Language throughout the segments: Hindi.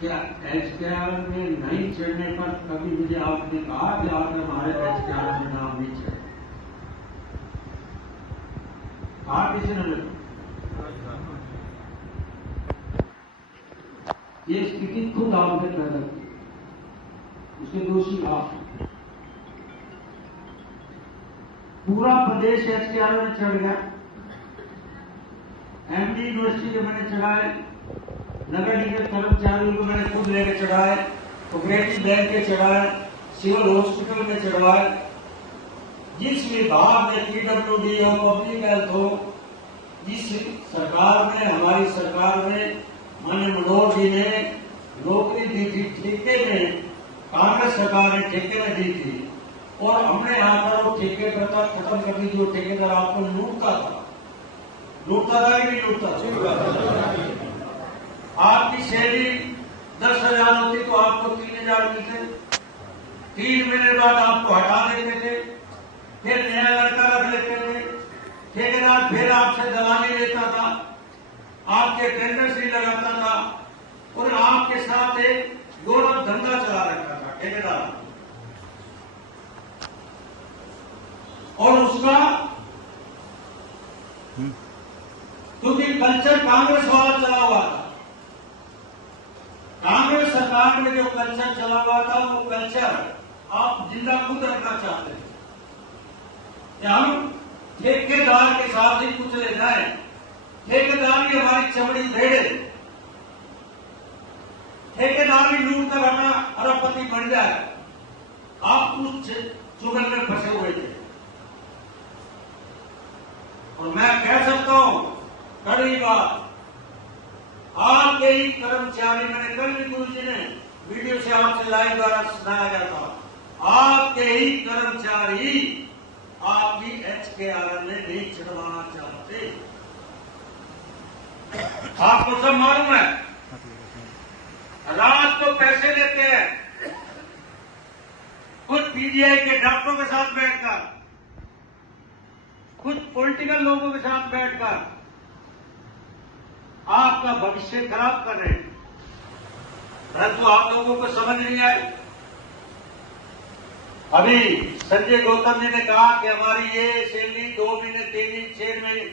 क्या एचकेआर में नहीं चढ़ने पर कभी मुझे आपने कहा कि आपने हमारे एचकेआर में नाम नहीं चढ़े? कहा किसी ने? ये स्थिति खुद आपने पैदा की, उसके दोषी आप। पूरा प्रदेश एचकेआर में चढ़ गया। एमडी यूनिवर्सिटी के मैंने चढ़ाए, नगर निगम कर्मचारियों को मैंने खुद लेकर चढ़ाए, कोऑपरेटिव बैंक के चढ़ाए, सिविल हॉस्पिटल में चढ़वाए। जिस विभाग में पीडब्ल्यूडी हो, पब्लिक हेल्थ हो, जिस सरकार में, हमारी सरकार में माननीय मनोहर जी ने नौकरी दी थी, ठेके में कांग्रेस सरकार ने ठेके में दी थी, और हमने आकर वो ठेके प्रथा खत्म कर दी। जो ठेकेदार आपको लूटता था कि नहीं लूटता था? आपकी सैलरी 10,000 होती तो आपको 3,000 मिलते, 3 महीने बाद आपको हटा देते थे, फिर नया लड़का रख लेते थे, ठेकेदार फिर आपसे दलाली लेता था, आपके अटेंडेंस नहीं लगाता था, और आपके साथ एक गौरव धंधा चला रखा था ठेकेदार। और उसका क्योंकि कल्चर कांग्रेस वाला चला हुआ था, कांग्रेस सरकार में जो कल्चर चला हुआ था, वो कल्चर आप जिंदा खुद रखना चाहते हैं कि हम ठेकेदार के साथ ही कुछ ले जाए, ठेकेदार भी हमारी चमड़ी धेड़े, ठेकेदार भी लूट कर अपना अरबपति बन जाए। आप कुछ चुगल में फंसे हुए थे। और मैं कह सकता हूं कड़ी बात, आपके ही कर्मचारी, मैंने कल भी गुरु जी ने वीडियो से आपसे लाइव द्वारा सुनाया गया था, आपके ही कर्मचारी आपकी एचकेआर में नहीं चढ़वाना चाहते। आपको सब मालूम है, रात को पैसे लेते हैं कुछ पीजीआई के डॉक्टरों के साथ बैठकर, कुछ पॉलिटिकल लोगों के साथ बैठकर आपका भविष्य खराब कर रहे हैं। परंतु आप लोगों को समझ नहीं आए। अभी संजय गौतम जी ने कहा कि हमारी ये सैलरी 2 महीने, 3 महीने, 6 महीने,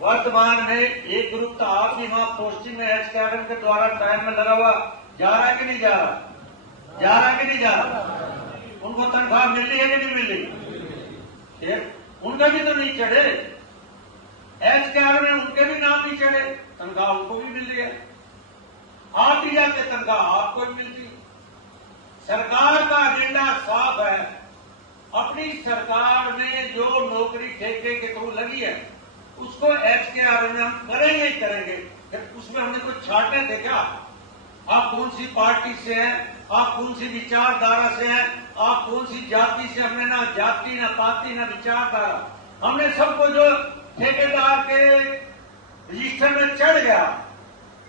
वर्तमान में एक ग्रुप तो आप ही वहां पोस्टिंग में एचकेआर के द्वारा टाइम में लगा हुआ, जा रहा है कि नहीं जा रहा? जा रहा कि नहीं जा रहा? उनको तनख्वाह मिल रही है कि नहीं मिल रही? उनका भी तो नहीं चढ़े, एचकेआर में उनके भी नाम नहीं चढ़े, तनख्वाह उनको भी मिल रही है। आप ही जाते तनख्वाह आपको भी मिलती। सरकार का एजेंडा साफ है। अपनी सरकार में जो नौकरी ठेके के थ्रू लगी है उसको एचकेआर में हम करेंगे ही करेंगे। उसमें हमने कुछ छांटे थे क्या? आप कौन सी पार्टी से हैं, आप कौन सी विचारधारा से हैं, आप कौन सी जाति से? हमने ना जाति, ना पाति, ना विचारधारा, हमने सबको जो ठेकेदार के रजिस्टर में चढ़ गया।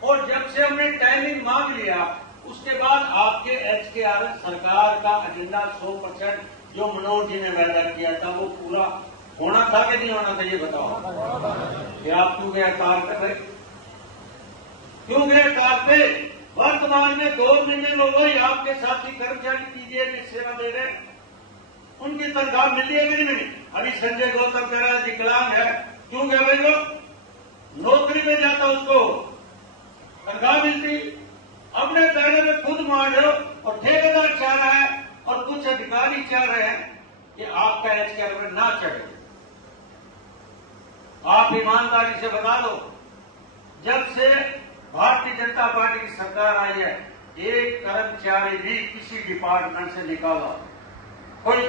और जब से हमने टाइमिंग मांग लिया उसके बाद आपके एचकेआर सरकार का एजेंडा 100% जो मनोहर जी ने वायदा किया था वो पूरा होना था कि नहीं होना था? ये बताओ कि आप क्यों गिरफ्तार कर रहे? क्यों गिरफ्तार पे? वर्तमान में 2 महीने लोग ही आपके साथी कर्मचारी पीजीआई में सेवा दे रहे हैं, उनकी तनख्वाह मिल रही है कि नहीं मिली? अभी संजय गौतम कह रहा है विकलांग है, क्यों गया भाई? लोग नौकरी में जाता उसको तनख्वाह मिलती, अपने पैरे में खुद मार रहे हो। और ठेकेदार चाह रहा है और कुछ अधिकारी चाह रहे हैं कि आपका एचकेआर में ना चढ़े। आप ईमानदारी से बता दो, जब से भारतीय जनता पार्टी की सरकार आई है एक कर्मचारी भी किसी डिपार्टमेंट से निकाला? कोई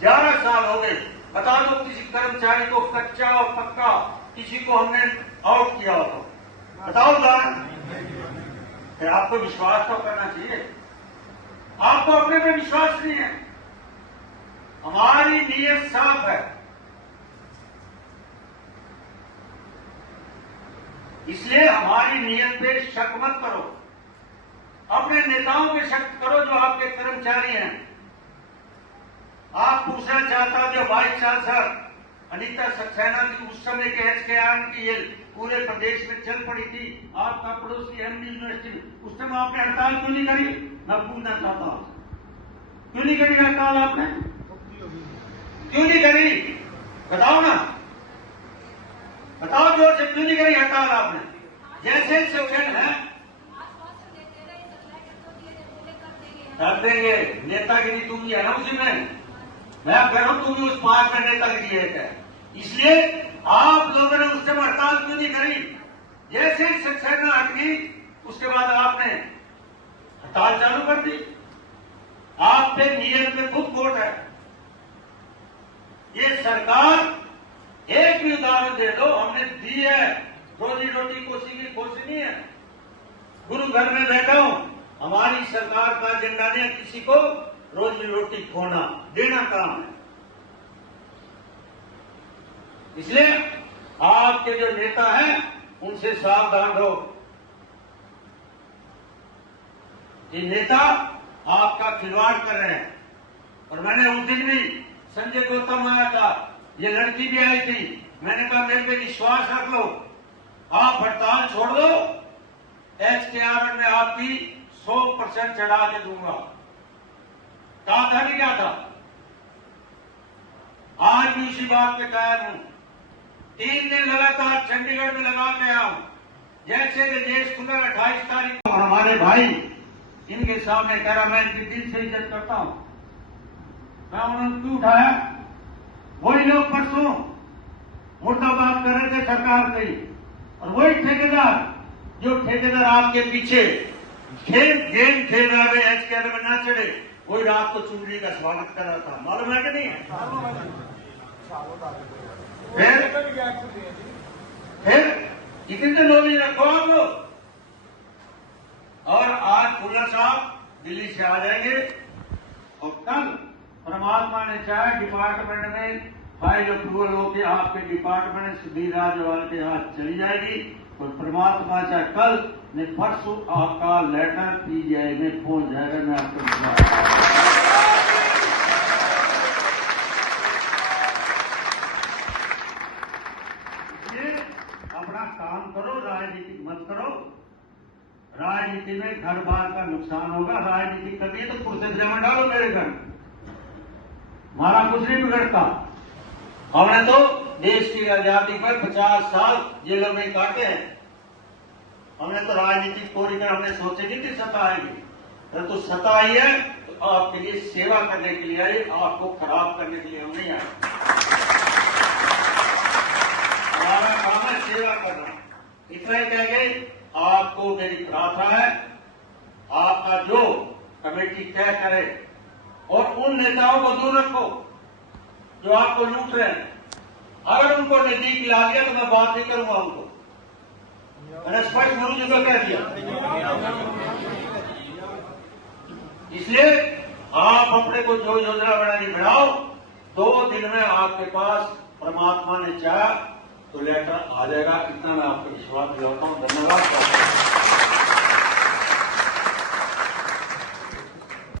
11 साल हो गए, बता दो किसी कर्मचारी को कच्चा और पक्का किसी को हमने आउट किया हो? बताओ उदाहरण। फिर आपको विश्वास तो करना चाहिए। आपको अपने पे विश्वास नहीं है। हमारी नीयत साफ है, इसलिए हमारी नीयत पे शक मत करो। अपने नेताओं पे शक करो जो आपके कर्मचारी हैं। आप पूछना चाहता जो वाइस चांसलर अनीता सक्सेना की उस समय के एचकेआर की ये पूरे प्रदेश में चल पड़ी थी, आपका पड़ोसी एमडी यूनिवर्सिटी, उस टाइम आपने हड़ताल क्यों नहीं करी? मैं पूछना चाहता हूं, क्यों नहीं करी हड़ताल आपने? क्यों नहीं करी? बताओ ना, बताओ जोर से, क्यों नहीं करी हड़ताल आपने? जैसे शिक्षण है कर देंगे, नेतागिरी तू भी है ना उसी में, मैं कह रहा हूं तू भी उस 5 में नेतागिरी है। इसलिए आप लोगों ने उस समय हड़ताल क्यों नहीं करी? जैसे शिक्षण हटगी उसके बाद आपने हड़ताल चालू कर दी। आप पे नियत में खुद कोर्ट है। ये सरकार एक भी उदाहरण दे दो, हमने दी है, रोजी रोटी कोसी की कोसी नहीं है। गुरु घर में बैठा हूं, हमारी सरकार का एजेंडा ने किसी को रोजी रोटी खोना देना काम है। इसलिए आपके जो नेता हैं उनसे सावधान रहो। ये नेता आपका खिलवाड़ कर रहे हैं। और मैंने उस दिन भी संजय गौतम आया था, ये लड़की भी आई थी, मैंने कहा मेरे पे विश्वास रख लो, आप हड़ताल छोड़ दो, एचकेआर में आपकी 100% चढ़ा के दूंगा। कहा था नहीं क्या था? आज भी उसी बात पे कायम हूं। 3 दिन लगातार चंडीगढ़ में लगा के आया हूं। जैसे कि देश खुला 28 तारीख को हमारे भाई इनके सामने कह रहा, मैं इनकी दिल से इज्जत करता हूं, मैं उन्होंने क्यों उठाया? वही लोग परसों मुर्दाबाद कर रहे थे सरकार से, और वही ठेकेदार जो ठेकेदार आपके पीछे गेम खेल रहा है, एचकेआर में ना चढ़े, वही रात को चुनरी का स्वागत कर रहा था। मालूम है कि नहीं? फिर इतने दिन नौकरी रखो आप लोग। और आज खुल्ला साहब दिल्ली से आ जाएंगे, और कल परमात्मा ने चाहे डिपार्टमेंट में फाइल अप्रूवल होकर आपके डिपार्टमेंट सुधीर राजवाल के हाथ चली जाएगी, और परमात्मा चाहे कल ने परसों आपका लेटर पीजीआई में पहुंच जाएगा। मैं आपको अपना काम करो, राजनीति मत करो। राजनीति में घर बार का नुकसान होगा। राजनीति करनी है तो कुर्सी जमा डालो मेरे घर, हमारा कुछ नहीं बिगड़ता। हमने तो देश की आजादी पर 50 साल जेलों में काटे हैं। हमने तो राजनीतिक कोरी कर हमने सोचे नहीं कि सत्ता आएगी, परंतु सत्ता आई है तो आपके लिए सेवा करने के लिए आई, आपको खराब करने के लिए हम नहीं आए। हमारा काम है सेवा करना। इतना ही कह गए, आपको मेरी प्रार्थना है, आपका जो कमेटी तय करे, और उन नेताओं को दूर रखो जो आपको लूट रहे हैं। अगर उनको नजदीक ला दिया तो मैं बात नहीं करूंगा उनको, मैंने स्पष्ट गुरु जी को कह दिया। इसलिए आप अपने को जो योजना बनानी बनाओ, 2 दिन में आपके पास परमात्मा ने चाहा तो लेटर आ जाएगा। इतना मैं आपको विश्वास दिलाता हूं। धन्यवाद।